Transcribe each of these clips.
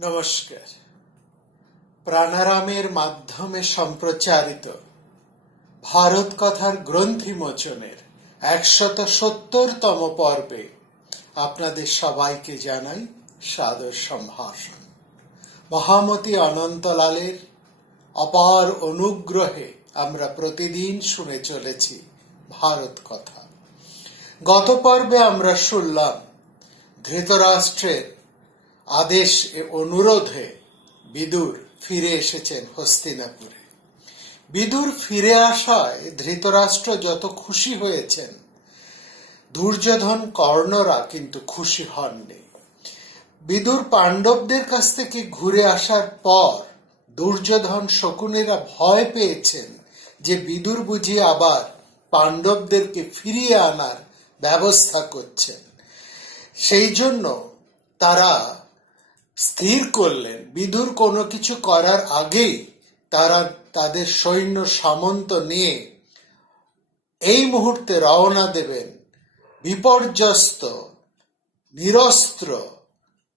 নমস্কার। প্রাণারামের মাধ্যমে সম্প্রচারিত ভারত কথার গ্রন্থি মোচনের একশত সত্তরতম পর্বে আপনাদের সবাইকে জানাই সাদর সম্ভাষণ। মহামতি অনন্তলালের অপার অনুগ্রহে আমরা প্রতিদিন শুনে চলেছি ভারত কথা। গত পর্বে আমরা শুনলাম ধৃতরাষ্ট্রের আদেশ অনুরোধে বিদুর ফিরে এসেছেন হস্তিনাপুরে। বিদুর ফিরে আসায় ধৃতরাষ্ট্র যত খুশি হয়েছেন, দুর্যোধন, কর্ণরা কিন্তু খুশি হননি। বিদুর পাণ্ডবদের কাছ থেকে ঘুরে আসার পর দুর্যোধন শকুনেরা ভয় পেয়েছেন যে বিদুর বুঝি আবার পাণ্ডবদেরকে ফিরিয়ে আনার ব্যবস্থা করছেন। সেই জন্য তারা স্থির করলেন। বিদুর কোনো কিছু করার আগেই তারা তাদের সৈন্য সামন্ত নিয়ে এই মুহূর্তে রওনা দেবেন। বিপর্যস্ত, নিরস্ত্র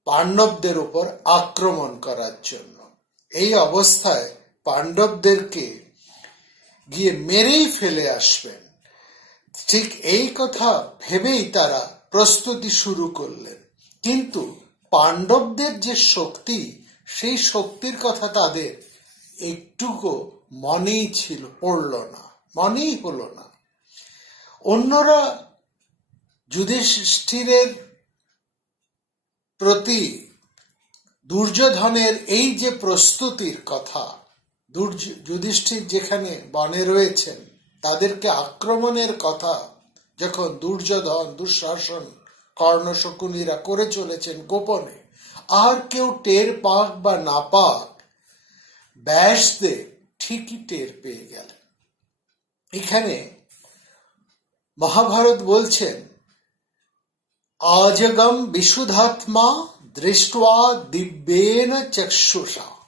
পাণ্ডবদের উপর আক্রমণ করার জন্য। এই অবস্থায় পাণ্ডবদেরকে গিয়ে মেরেই ফেলে আসবেন। ঠিক এই কথা ভেবেই তারা প্রস্তুতি শুরু করলেন। কিন্তু পাণ্ডবদের যে শক্তি, সেই শক্তির কথা তাদের একটুকু মনেই ছিল, পড়ল না, মনেই হলো না। অন্যরা যুধিষ্ঠিরের প্রতি দুর্যোধনের এই যে প্রস্তুতির কথা যুধিষ্ঠির যেখানে বনে রয়েছেন, তাদেরকে আক্রমণের কথা যখন দুর্যোধন, দুঃশাসন কর্ণশকুনীরা করে চলেছেন গোপনে। আর কেউ টের পাক বা না পাক ব্যাসদেব ঠিকই টের পেয়ে গেলেন। এখানে মহাভারত বলছেন, আজগম বিশুধাত্মা দৃষ্টা দিব্যেন চক্ষুষা।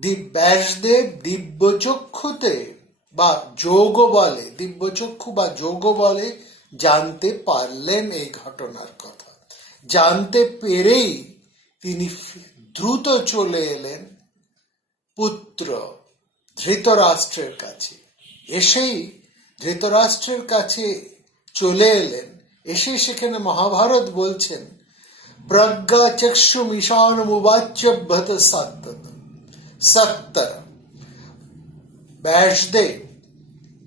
দিব্যাসদেব দিব্যচক্ষুতে বা যোগ বলে দিব্যচক্ষু বা যোগ বলে জানতে পারলেন এই ঘটনার কথা। জানতে পেরেই তিনি দ্রুত চলে এলেন পুত্র ধৃতরাষ্ট্রের কাছে। এসেই ধৃতরাষ্ট্রের কাছে চলে এলেন। এসে সেখানে মহাভারত বলছেন, প্রজ্ঞা চক্ষু মিশান মুবাচ্যভত সত্তত। সত্তর। ব্যাসদেব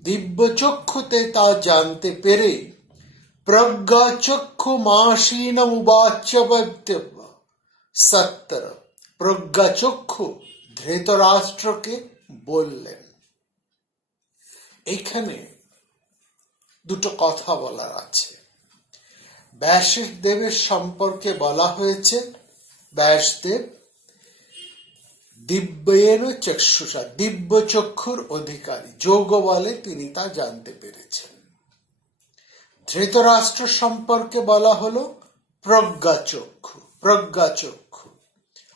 দিব্যচক্ষুতে তা জানতে পেরে প্রজ্ঞা চক্ষু মাসীন উবাচ্যবত্যব্য সত্তর প্রজ্ঞা চক্ষু ধৃতরাষ্ট্রকে বললেন এখানে দুটো কথা বলার আছে। ব্যাসদেবের সম্পর্কে বলা হয়েছে। ব্যাসদেব দিব্যেন চক্ষুষা, দিব্য চক্ষুর অধিকারী। যোগ বলে তিনি তা জানতে পেরেছেন। ধৃতরাষ্ট্র সম্পর্কে বলা হলো প্রজ্ঞা চক্ষু প্রজ্ঞা চক্ষু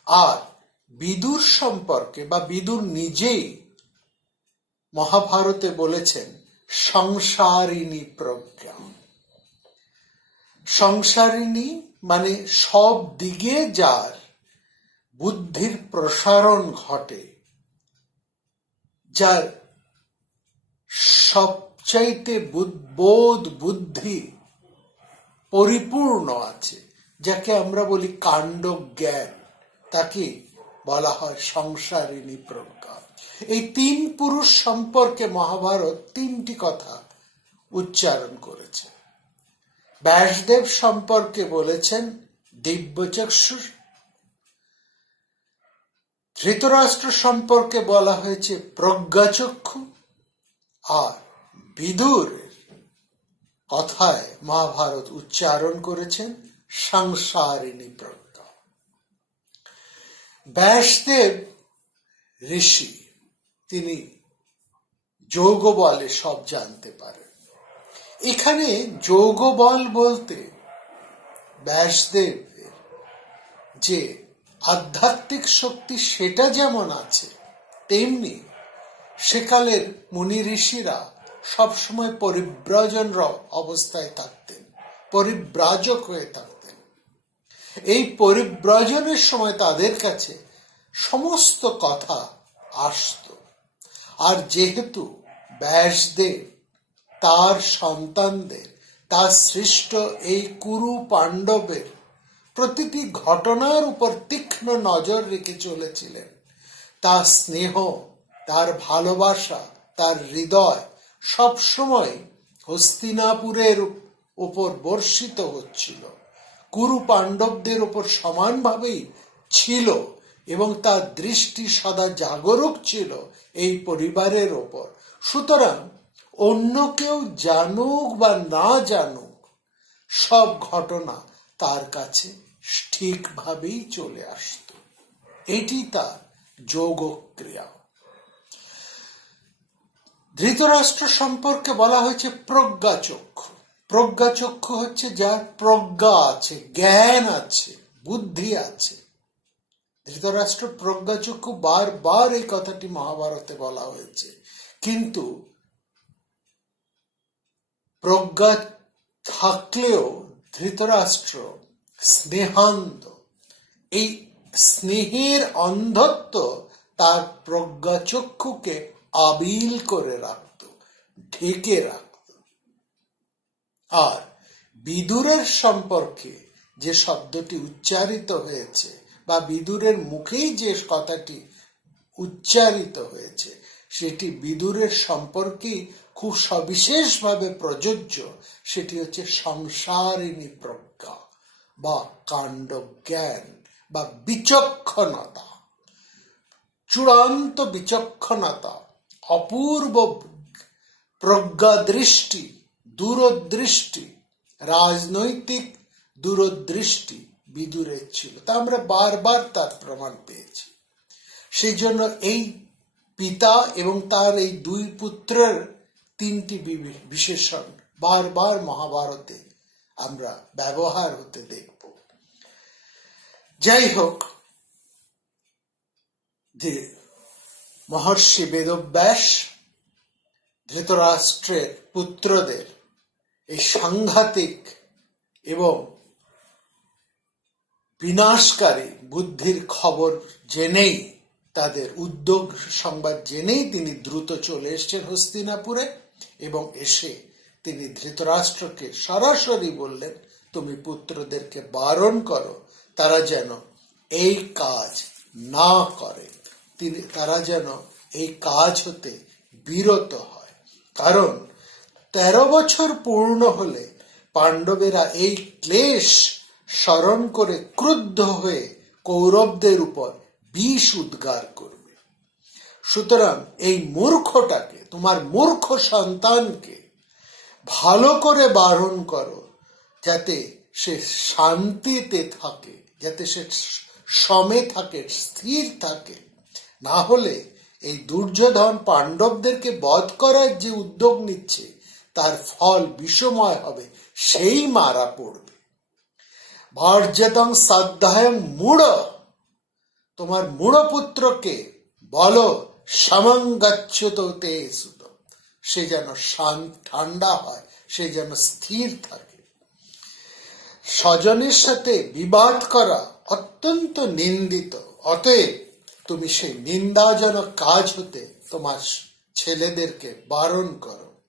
আর বিদুর সম্পর্কে বা বিদুর নিজেই মহাভারতে বলেছেন, সংসারিণী প্রজ্ঞা। সংসারিণী মানে সব দিকে যার বুদ্ধির প্রসারণ ঘটে, যার বুদ- বোধ বুদ্ধি পরিপূর্ণ আছে, যাকে আমরা বলি কাণ্ড জ্ঞান, তাকে বলা হয় সংসারিণী প্রজ্ঞা। এই তিন পুরুষ সম্পর্কে মহাভারত তিনটি কথা উচ্চারণ করেছে। ব্যাসদেব সম্পর্কে বলেছেন দিব্যচক্ষু ধৃতরাষ্ট্র সম্পর্কে বলা হয়েছে প্রজ্ঞাচক্ষু। আর বিদুরের কথায় মহাভারত উচ্চারণ করেছেন সংসারিণী প্রজ্ঞা ব্যাসদেব ঋষি, তিনি যোগ বলে সব জানতে পারেন। এখানে যোগ বল বলতে ব্যাসদেবের যে আধ্যাত্মিক শক্তি সেটা যেমন আছে, তেমনি সেকালের মুনি ঋষিরা সবসময় পরিব্রজন অবস্থায় থাকতেন, পরিব্রাজক হয়ে থাকতেন। এই পরিব্রজনের সময় তাদের কাছে সমস্ত কথা আসতো। আর যেহেতু ব্যাসদেব, তার সন্তানদের, তার সৃষ্ট এই কুরু পাণ্ডবের প্রতিটি ঘটনার উপর তীক্ষ্ণ নজর রেখে চলেছিলেন, তার স্নেহ, তার ভালোবাসা, তার হৃদয় সবসময় হস্তিনাপুরের উপর বর্ষিত হচ্ছিল। কুরু পাণ্ডবদের উপর সমানভাবেই ছিল এবং তার দৃষ্টি সদা জাগরুক ছিল এই পরিবারের ওপর। সুতরাং অন্য কেউ জানুক বা না জানুক, সব ঘটনা তার কাছে ঠিকভাবেই চলে আসতো। এটি তার যোগক্রিয়া। ধৃতরাষ্ট্র সম্পর্কে বলা হয়েছে প্রজ্ঞাচক্ষু প্রজ্ঞাচক্ষু হচ্ছে যার প্রজ্ঞা আছে, জ্ঞান আছে, বুদ্ধি আছে। ধৃতরাষ্ট্র প্রজ্ঞাচক্ষু বারবার এই কথাটি মহাভারতে বলা হয়েছে। কিন্তু প্রজ্ঞা থাকলেও ধৃতরাষ্ট্র স্নেহান্ধ। এই স্নেহের অন্ধত্ব তার প্রজ্ঞাচক্ষুকে আবিল করে রাখত, ঢেকে রাখত। আর বিদুরের সম্পর্কে যে শব্দটি উচ্চারিত হয়েছে বা বিদুরের মুখেই যে কথাটি উচ্চারিত হয়েছে, সেটি বিদুরের সম্পর্কেই খুব সবিশেষভাবে প্রযোজ্য, সেটি হচ্ছে সংসারিণী প্রজ্ঞা বা কাণ্ড জ্ঞান বা বিচক্ষণতা। চূড়ান্ত বিচক্ষণতা অপূর্ব প্রজ্ঞা দৃষ্টি দূরদৃষ্টি, রাজনৈতিক দূরদৃষ্টি বিদুরের ছিল। তা আমরা বারবার তার প্রমাণ পেয়েছি। সেই জন্য এই পিতা এবং তার এই দুই পুত্রের তিনটি বিশেষণ বারবার মহাভারতে আমরা ব্যবহার হতে দেখব। যাই হোক, যে মহর্ষি বেদব্যাস ধৃতরাষ্ট্রের পুত্রদের এই সাংঘাতিক এবং বিনাশকারী বুদ্ধির খবর জেনেই, তাদের উদ্যোগ সংবাদ জেনেই তিনি দ্রুত চলে এসছেন হস্তিনাপুরে এবং এসে তিনি ধৃতরাষ্ট্রকে সরাসরি বললেন, তুমি পুত্রদেরকে বারণ করো, তারা যেন এই কাজ না করে। তিনি, তারা যেন এই কাজ হতে বিরত হয়। কারণ তেরো বছর পূর্ণ হলে পাণ্ডবেরা এই ক্লেশ স্মরণ করে ক্রুদ্ধ হয়ে কৌরবদের উপর বিষ উদ্গার করবে। সুতরাং এই মূর্খটাকে, তোমার মূর্খ সন্তানকে ভালো করে বারণ করো, যাতে সে শান্তিতে থাকে, যাতে সে সমে থাকে, স্থির থাকে। না হলে এই দুর্যোধন পাণ্ডবদেরকে বধ করার যে উদ্যোগ নিচ্ছে, তার ফল বিষময় হবে, সেই মারা পড়বে। ভার্যতং সাধ্যায়ং মূঢ়। তোমার মূঢ় পুত্রকে বলো সমঙ্গচ্ছুত তে সুত। সে যেন ঠান্ডা হয়, সে যেন স্থির থাকে। স্বজনের সাথে বিবাদ করা অত্যন্ত নিন্দিত। অতএব তুমি সেই নিন্দাজনক কাজ হতে তোমার ছেলেদেরকে বারণ করো।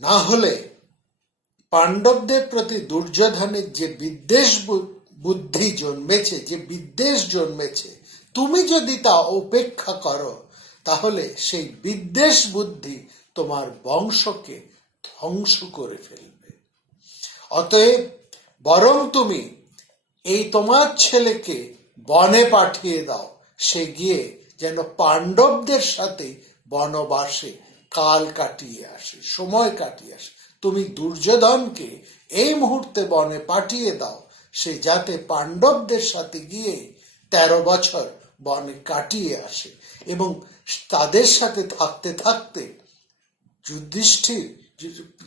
না হলে পাণ্ডবদের প্রতি দুর্যোধনের যে বিদ্বেষ বুদ্ধি জন্মেছে, যে বিদ্বেষ জন্মেছে, তুমি যদি তা উপেক্ষা করো, তাহলে সেই বিদ্বেষ বুদ্ধি তোমার বংশকে ধ্বংস করে ফেলবে। অতএব বরং তুমি এই তোমার ছেলেকে বনে পাঠিয়ে দাও। সে গিয়ে যেন পাণ্ডবদের সাথে বনবাসে কাল কাটিয়ে আসে, সময় কাটিয়ে আসে। তুমি দুর্যোধনকে এই মুহূর্তে বনে পাঠিয়ে দাও, সে যাতে পাণ্ডবদের সাথে গিয়ে তেরো বছর বনে কাটিয়ে আসে এবং তাদের সাথে থাকতে থাকতে যুধিষ্ঠির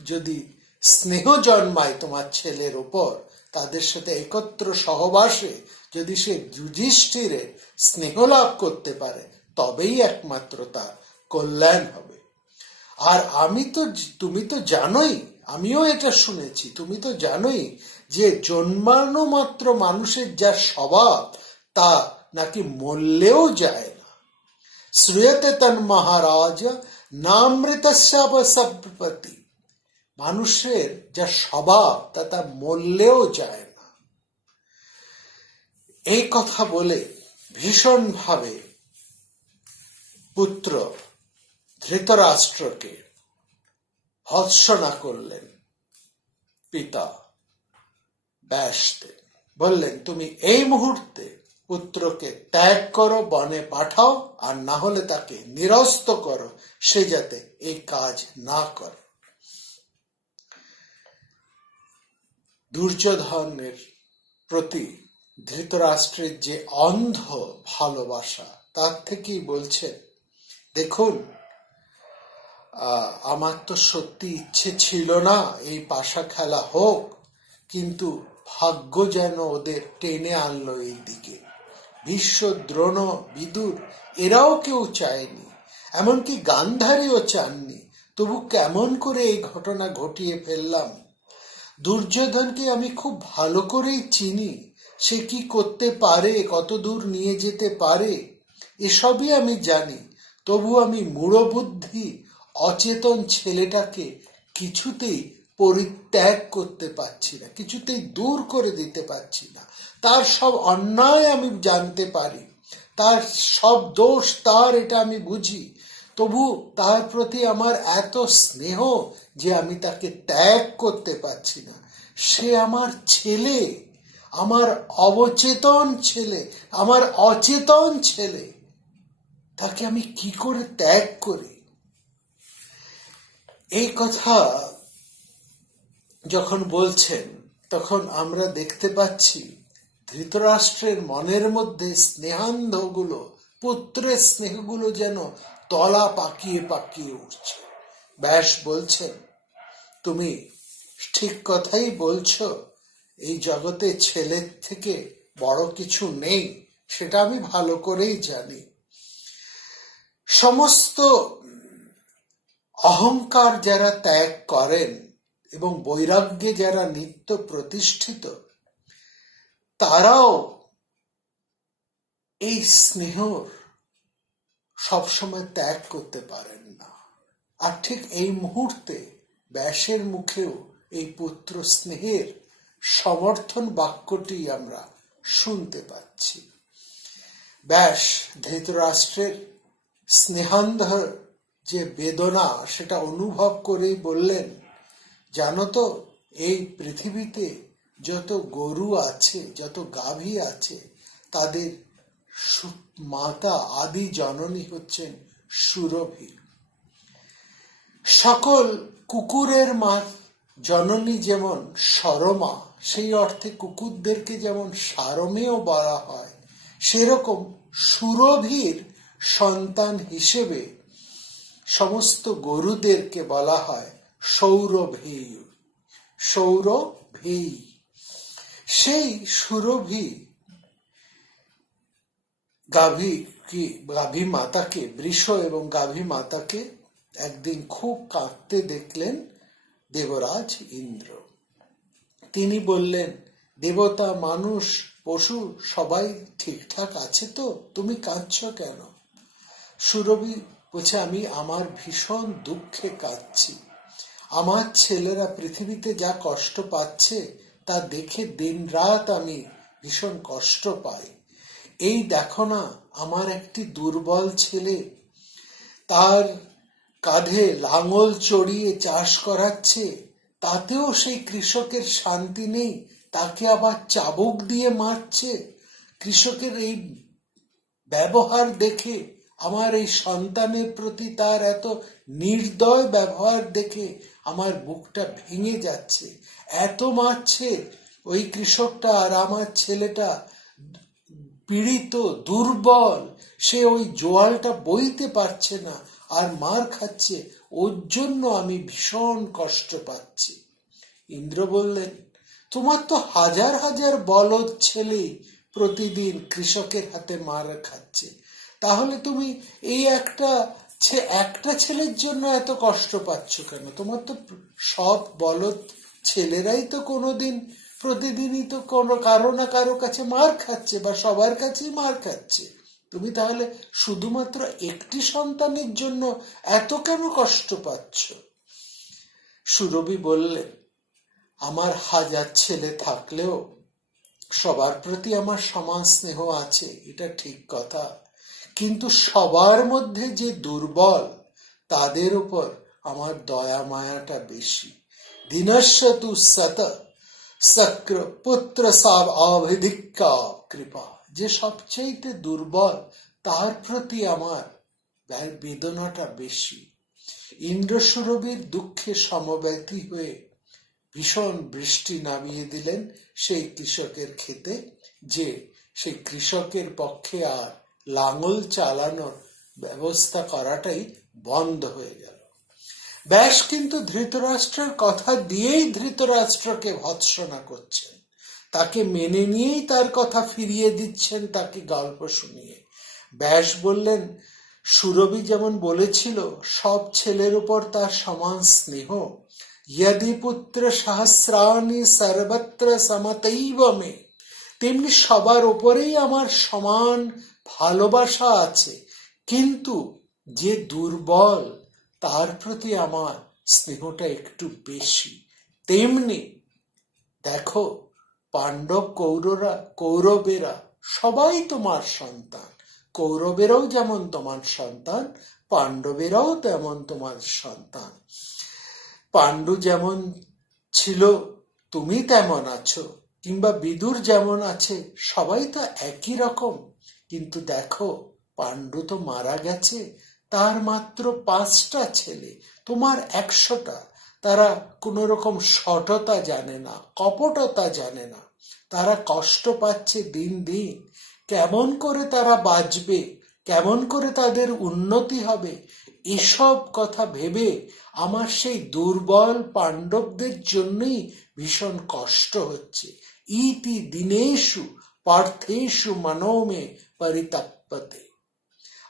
যদি স্নেহ জন্মায় তোমার ছেলের ওপর তাদের সাথে একত্র সহবাসে যদি সে যুধিষ্ঠিরের স্নেহ লাভ করতে পারে, তবেই একমাত্র তার কল্যাণ হবে। আর আমি তো তুমি তো জানোই, আমিও এটা শুনেছি, তুমি তো জানোই যে জন্মানো মাত্র মানুষের যা স্বভাব, তা নাকি মরলেও যায় না। শ্রুয়তে তন মহারাজ নামৃতস্যাপতি মানুষের যা স্বভাব তা তা মরলেও যায় না। এই কথা বলে ভীষণভাবে পুত্র ধৃতরাষ্ট্রকে ভৎসনা করলেন পিতা ব্যাসদেব। বললেন, তুমি এই মুহূর্তে পুত্রকে ত্যাগ করো, বনে পাঠাও, আর না হলে তাকে নিরস্ত করো, সে যাতে এই কাজ না করে। দুর্যোধনের প্রতি ধৃতরাষ্ট্রের যে অন্ধ ভালোবাসা, তার থেকেই বলছেন দেখুন আমার তো সত্যি ইচ্ছে ছিল না এই পাশা খেলা হোক, কিন্তু ভাগ্য যেন ওদের টেনে আনলো এই দিকে। ভীষ্ম দ্রোণ, বিদুর, এরাও কেউ চায়নি, এমনকি গান্ধারীও চাননি। তবু কেমন করে এই ঘটনা ঘটিয়ে ফেললাম দুর্যোধনকে আমি খুব ভালো করেই চিনি। সে কি করতে পারে, কত দূর নিয়ে যেতে পারে, এসবই আমি জানি। তবু আমি মূঢ়বুদ্ধি, অচেতন ছেলেটাকে কিছুতেই পরিত্যাগ করতে পারছি না, কিছুতেই দূর করে দিতে পারছি না। তার সব অন্যায় আমি জানতে পারি, তার সব দোষ তার, এটা আমি বুঝি। তবু তার প্রতি আমার এত স্নেহ যে আমি তাকে ত্যাগ করতে পারছি না। সে আমার ছেলে, আমার অবচেতন ছেলে, আমার অচেতন ছেলে। তাকে আমি কি করে ত্যাগ করি? এই কথা যখন বলছেন, তখন আমরা দেখতে পাচ্ছি ধৃতরাষ্ট্রের মনের মধ্যে স্নেহান্ধগুলো, পুত্রের স্নেহগুলো যেন তলা পাকিয়ে পাকিয়ে উঠছে। ব্যাস বলছেন, তুমি ঠিক কথাই বলছো, এই জগতে ছেলের থেকে বড় কিছু নেই, সেটা আমি ভালো করেই জানি। সমস্ত অহংকার যারা ত্যাগ করেন এবং বৈরাগ্যে যারা নিত্য প্রতিষ্ঠিত, তারাও এই স্নেহর সবসময় ত্যাগ করতে পারেন না। আর ঠিক এই মুহূর্তে ব্যাসের মুখেও এই পুত্র স্নেহের সমর্থন বাক্যটি আমরা শুনতে পাচ্ছি। ব্যাস, ধৃতরাষ্ট্রের স্নেহান্ধ যে বেদনা সেটা অনুভব করেই বললেন, জানো তো, এই পৃথিবীতে যত গরু আছে, যত গাভী আছে, তাদের মাতা আদি জননী হচ্ছেন সুরভি। সকল কুকুরের মা, জননী যেমন সরমা, সেই অর্থে কুকুরদেরকে যেমন সারমেও বলা হয়, সেরকম সুরভির সন্তান হিসেবে সমস্ত গরুদেরকে বলা হয় সৌরভেয় সৌরভেয়ী সেই সুরভি গাভী কি, গাভী মাতাকে, বৃষ এবং গাভী মাতাকে একদিন খুব কাঁদতে দেখলেন দেবরাজ ইন্দ্র। তিনি বললেন, দেবতা, মানুষ, পশু সবাই ঠিকঠাক আছে তো? তুমি কাঁদছ কেন? সুরভি বলছে, আমি আমার ভীষণ দুঃখে কাঁদছি। আমার ছেলেরা পৃথিবীতে যা কষ্ট পাচ্ছে, তা দেখে দিন রাত আমি ভীষণ কষ্ট পাই। এই দেখো না, আমার একটি দুর্বল ছেলে। তার কাঁধে লাঙল চড়িয়ে চাষ করাচ্ছে, তাতেও সেই কৃষকের শান্তি নেই, তাকে আবার চাবুক দিয়ে মারছে। কৃষকের এই ব্যবহার দেখে, আমার এই সন্তানের প্রতি তার এত নির্দয় ব্যবহার দেখে আমার বুকটা ভেঙে যাচ্ছে। এত মারছে ওই কৃষকটা আর আমার ছেলেটা পীড়িত, দুর্বল, সে ওই জোয়ালটা বইতে পারছে না আর মার খাচ্ছে, ওর জন্য আমি ভীষণ কষ্ট পাচ্ছি। ইন্দ্র বললেন, তোমার তো হাজার হাজার বলদ ছেলে প্রতিদিন কৃষকের হাতে মার খাচ্ছে। তাহলে তুমি এই একটা একটা ছেলের জন্য এত কষ্ট পাচ্ছ কেন? তোমার তো সব বলদ ছেলেরাই তো কোনোদিন প্রতিদিনই তো কোনো কারও না কারও কাছে মার খাচ্ছে বা সবার কাছেই মার খাচ্ছে। তুমি তাহলে শুধুমাত্র একটি সন্তানের জন্য এত কেন কষ্ট পাচ্ছ? সুরবি বললেন আমার হাজার ছেলে থাকলেও সবার প্রতি আমার সমান স্নেহ আছে, এটা ঠিক কথা। কিন্তু সবার মধ্যে যে দুর্বল, তাদের উপর আমার দয়া মায়াটা বেশি। দিনস্য তু সক্র পুত্র সাব অভিধিক্কা কৃপা। যে সবচেয়ে দুর্বল, তার প্রতি আমার বেদনাটা বেশি। ইন্দ্রসুরভীর দুঃখে সমব্যথী হয়ে ভীষণ বৃষ্টি নামিয়ে দিলেন সেই কৃষকের ক্ষেতে, যে সেই কৃষকের পক্ষে আর লাঙল চালানোর ব্যবস্থা করাটাই বন্ধ হয়ে গেল। ব্যাস কিন্তু ধৃতরাষ্ট্রের কথা দিয়েই ধৃতরাষ্ট্রকে ভৎসনা করছেন। তাকে মেনে নিয়েই তার কথা ফিরিয়ে দিচ্ছেন তাকে গল্প শুনিয়ে। ব্যাস বললেন, সুরভি যেমন বলেছিল, সব ছেলের উপর তার সমান স্নেহ। यदि পুত্র সহস্রাণি সর্বত্র সমতৈব মে। তেমনি সবার উপরেই আমার সমান ভালোবাসা আছে। কিন্তু যে দুর্বল তার প্রতি আমার স্নেহটা একটু বেশি। তেমনি দেখো, পাণ্ডব কৌররা, কৌরবেরা সবাই তোমার সন্তান। কৌরবেরাও যেমন তোমার সন্তান, পাণ্ডবেরাও তেমন তোমার সন্তান। পাণ্ডু যেমন ছিল, তুমি তেমন আছো। কিংবা বিদুর যেমন আছে, সবাই তো একই রকম। কিন্তু দেখো, পাণ্ডু তো মারা গেছে তার মাত্র পাঁচটা ছেলে, তোমার একশোটা। তারা কোনো রকম সটতা জানে না, কপটতা জানে না। তারা কষ্ট পাচ্ছে দিন দিন। কেমন করে তারা বাঁচবে, কেমন করে তাদের উন্নতি হবে, এসব কথা ভেবে আমার সেই দুর্বল পাণ্ডবদের জন্যই ভীষণ কষ্ট হচ্ছে। ইতি দিনেশু পার্থেশু মনোমে পরিতাপতে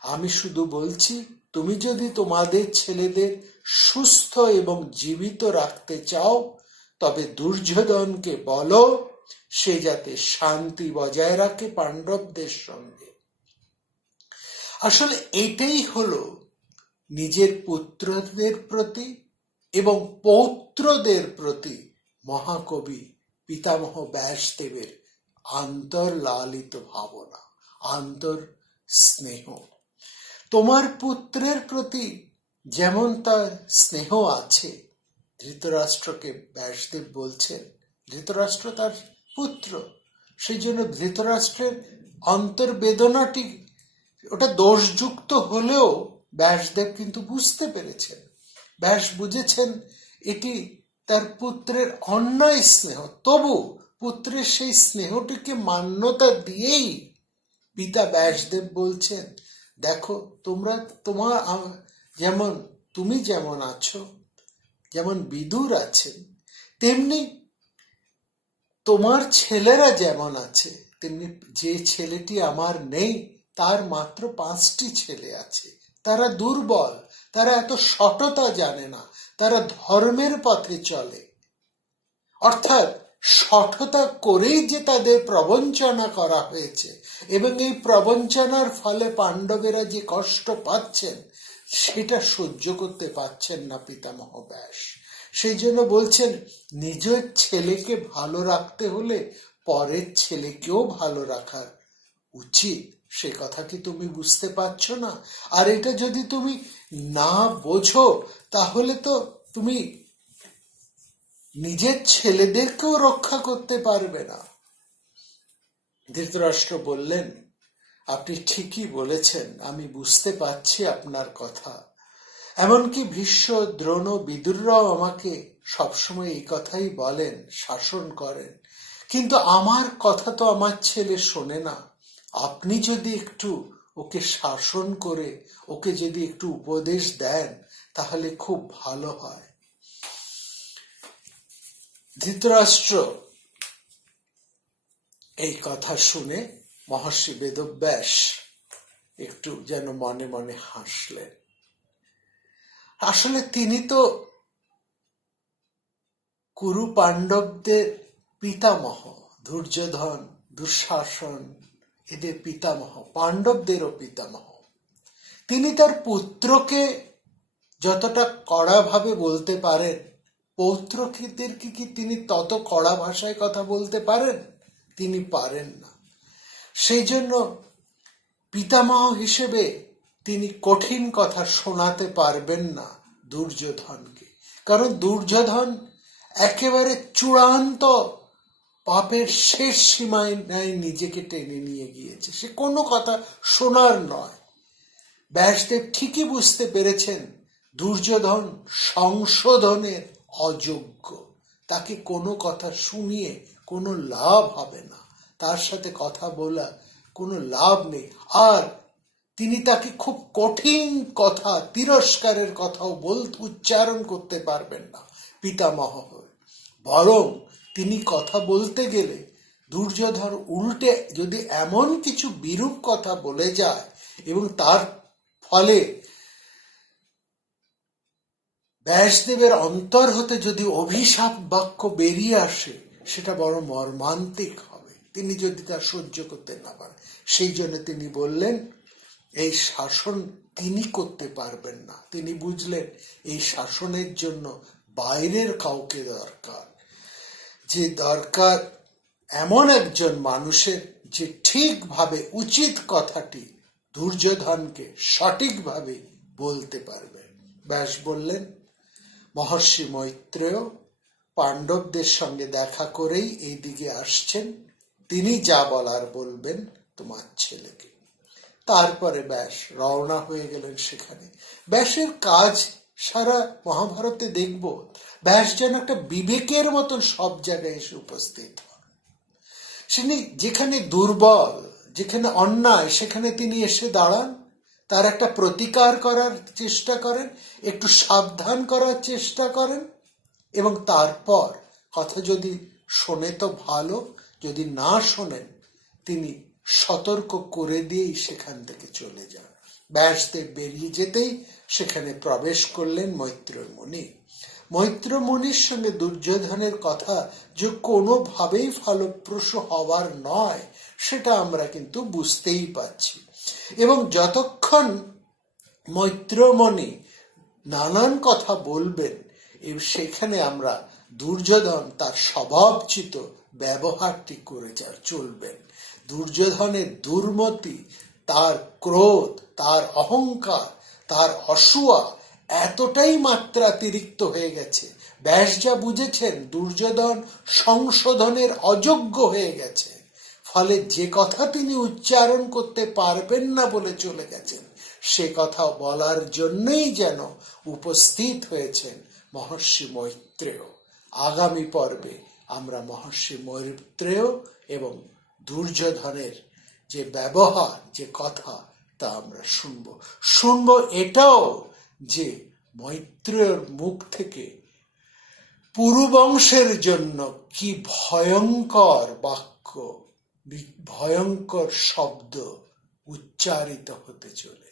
আমি শুধু বলছি তুমি যদি তোমাদের ছেলেদের সুস্থ এবং জীবিত রাখতে চাও, তবে দুর্যোধনকে বলো, সে যাতে শান্তি বজায় রাখে পাণ্ডবদের সঙ্গে। আসলে এটাই হলো নিজের পুত্রদের প্রতি এবং পৌত্রদের প্রতি মহাকবি পিতামহ ব্যাসদেবের আন্তর্লালিত ভাবনা, আন্তর স্নেহ। তোমার পুত্রের প্রতি যেমন তার স্নেহ আছে, ধৃতরাষ্ট্রকে ব্যাসদেব বলছেন, ধৃতরাষ্ট্র তার পুত্র। সেই জন্য ধৃতরাষ্ট্রের অন্তর্বেদনাটি, ওটা দোষযুক্ত হলেও ব্যাসদেব কিন্তু বুঝতে পেরেছেন। ব্যাস বুঝেছেন এটি তার পুত্রের অন্যায় স্নেহ। তবু পুত্রের সেই স্নেহটিকে মান্যতা দিয়েই পিতা ব্যাসদেব বলছেন দেখো, তোমরা তোমার যেমন তুমি যেমন আছো, যেমন বিদুর আছেন তেমনি তোমার ছেলেরা যেমন আছে, তেমনি যে ছেলেটি আমার নেই, তার মাত্র পাঁচটি ছেলে আছে। তারা দুর্বল, তারা এত সটতা জানে না, তারা ধর্মের পথে চলে। অর্থাৎ সঠতা করেই যে তাদের প্রবঞ্চনা করা হয়েছে এবং এই প্রবঞ্চনার ফলে পাণ্ডবেরা যে কষ্ট পাচ্ছেন, সেটা সহ্য করতে পাচ্ছেন না পিতামহ ব্যাস সেই জন্য বলছেন নিজের ছেলেকে ভালো রাখতে হলে পরের ছেলেকেও ভালো রাখার উচিত। সে কথা কি তুমি বুঝতে পারছ না? আর এটা যদি তুমি না বোঝো, তাহলে তো তুমি নিজের ছেলেদেরকেও রক্ষা করতে পারবে না। ধৃতরাষ্ট্র বললেন, আপনি ঠিকই বলেছেন, আমি বুঝতে পারছি আপনার কথা। এমনকি ভীষ্ম, দ্রোণ, বিদুররাও আমাকে সবসময় এই কথাই বলেন, শাসন করেন। কিন্তু আমার কথা তো আমার ছেলে শোনে না। আপনি যদি একটু ওকে শাসন করে, ওকে যদি একটু উপদেশ দেন, তাহলে খুব ভালো হয়। ধৃতরাষ্ট্র। এই কথা শুনে মহর্ষি বেদব্যাস একটু যেন মনে মনে হাসলেন। আসলে তিনি তো কুরু পাণ্ডবদের পিতামহ, দুর্যোধন, দুঃশাসন, এদের পিতামহ, পাণ্ডবদেরও পিতামহ। তিনি তার পুত্রকে যতটা কড়াভাবে বলতে পারেন পৌত্রদেরকে কি তিনি তত কড়া ভাষায় কথা বলতে পারেন? তিনি পারেন না। সেই জন্য পিতামহ হিসেবে তিনি কঠিন কথা শোনাতে পারবেন না দুর্যোধনকে। কারণ দুর্যোধন একেবারে চূড়ান্ত পাপের শেষ সীমায় নাই নিজেকে টেনে নিয়ে গিয়েছে। সে কোনো কথা শোনার নয়। ব্যাসদেব ঠিকই বুঝতে পেরেছেন দুর্যোধন সংশোধনের অযোগ্য। তাকে কোনো কথা শুনিয়ে কোনো লাভ হবে না। তার সাথে কথা বলা কোনো লাভ নেই। আর তিনি তাকে খুব কঠিন কথা, তিরস্কারের কথাও বল উচ্চারণ করতে পারবেন না পিতামহ বরং তিনি কথা বলতে গেলে দুর্যোধন উল্টে যদি এমন কিছু বিরূপ কথা বলে যায় এবং তার ফলে ব্যাসদেবের অন্তর হতে যদি অভিশাপ বাক্য বেরিয়ে আসে, সেটা বড় মর্মান্তিক হবে। তিনি যদি তা সহ্য করতে না পারেন, সেই জন্য তিনি বললেন, এই শাসন তিনি করতে পারবেন না। তিনি বুঝলেন, এই শাসনের জন্য বাইরের কাউকে দরকার। যে দরকার এমন একজন মানুষের যে ঠিকভাবে উচিত কথাটি দুর্যোধনকে সঠিকভাবে বলতে পারবে। ব্যাস বললেন মহর্ষি মৈত্রেয় পাণ্ডবদের সঙ্গে দেখা করেই এই দিকে আসছেন। তিনি যা বলার বলবেন তোমার ছেলেকে। তারপরে ব্যাস, রওনা হয়ে গেলেন সেখানে। ব্যাসের কাজ সারা মহাভারতে দেখব। ব্যাস যেন একটা বিবেকের মতন সব জায়গায় এসে উপস্থিত হন। তিনি যেখানে দুর্বল, যেখানে অন্যায়, সেখানে তিনি এসে দাঁড়ান। তার একটা প্রতিকার করার চেষ্টা করেন, একটু সাবধান করার চেষ্টা করেন, এবং তারপর কথা যদি শোনে তো ভালো, যদি না শোনেন, তিনি সতর্ক করে দিয়েই সেখান থেকে চলে যান। ব্যাসদেব বেরিয়ে যেতেই সেখানে প্রবেশ করলেন মৈত্রেয় মুনি মৈত্র মুনির সঙ্গে দুর্যোধনের কথা যে কোনোভাবেই ফলপ্রসূ হওয়ার নয়, সেটা আমরা কিন্তু বুঝতেই পারছি। এবং যতক্ষণ মৈত্রমণি নানান কথা বলবেন সেখানে আমরা দুর্যোধন তার স্বভাবচিত ব্যবহারটি করে চলবেন। দুর্যোধনের দুর্মতি, তার ক্রোধ, তার অহংকার, তার অসুয়া এতটাই মাত্রাতিরিক্ত হয়ে গেছে। ব্যাস যা বুঝেছেন, দুর্যোধন সংশোধনের অযোগ্য হয়ে গেছে। ফলে যে কথা তিনি উচ্চারণ করতে পারবেন না বলে চলে গেছেন, সে কথা বলার জন্যই যেন উপস্থিত হয়েছেন মহর্ষি মৈত্রেয়। আগামী পর্বে আমরা মহর্ষি মৈত্রেয় এবং দুর্যোধনের যে ব্যবহার, যে কথা তা আমরা শুনব। শুনব এটাও যে মৈত্রেয়র মুখ থেকে পুরুবংশের জন্য কি ভয়ঙ্কর বাক্য ভয়ঙ্কর শব্দ উচ্চারিত হতে চলেছে।